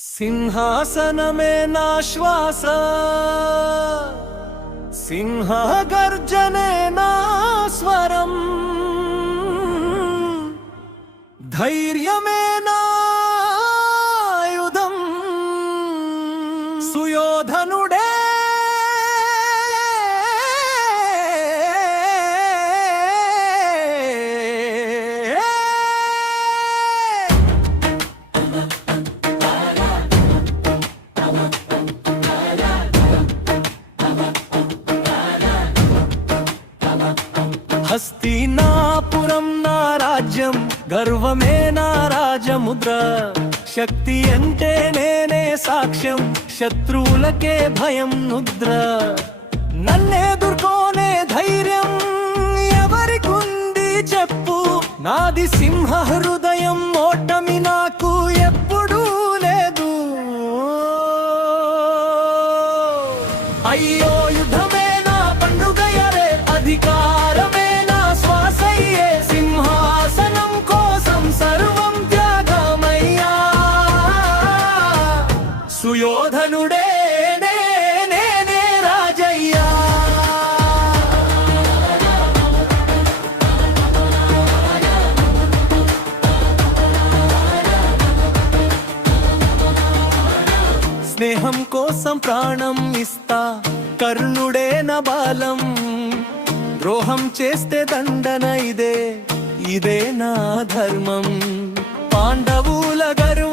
సింహాసనమే నా శ్వాస, సింహ గర్జనే నా స్వరం, ధైర్యమే నా ఆయుధం, సుయోధనుడే హస్తినాపురం నా రాజ్యం, గర్వమే నా రాజముద్ర, శక్తి అంటే నేనే సాక్ష్యం, శత్రువులకే భయం నుద్ర, నన్నెదుర్కోనే ధైర్యం ఎవరికుంది చెప్పు, నాది సింహ హృదయం, ఓటమి నాకు ఎప్పుడూ లేదు. అయ్యో యుద్ధమే నా పండుగయరే, అధికారమే నా శ్వాసయ్యే, సింహాసనం కోసం సర్వం త్యాగమయ్యా, సుయోధనుడే నేనే రాజయ్యా. స్నేహం కోసం ప్రాణం ఇస్తా, కర్ణుడే నా బాలం, ద్రోహం చేస్తే దండన ఇదే నా ధర్మం, పాండవుల గర్వం